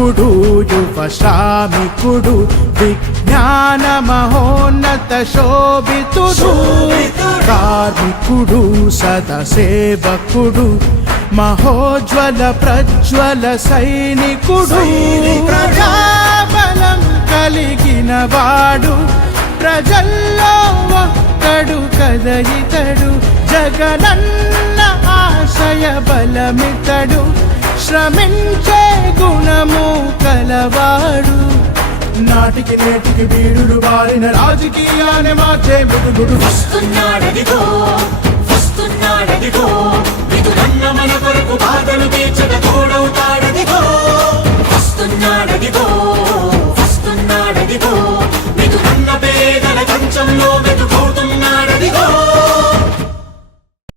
నాయకుడు యువ శ్రామికుడు విజ్ఞాన మహోన్నత శోభితుడు కార్మికుడు సదసేవకుడు మహోజ్వల ప్రజ్వల సైనికుడు ప్రజాబలం కలిగిన వాడు ప్రజల్లో ఒక్కడు కదయితడు జగనన్న ఆశయ బలమితడు శ్రమించే గుణము కలవాడు నాటికి నేటికి వీరుడు వారిన రాజకీయాన్ని మార్చే ముదుగుడు వస్తున్నాడదిగో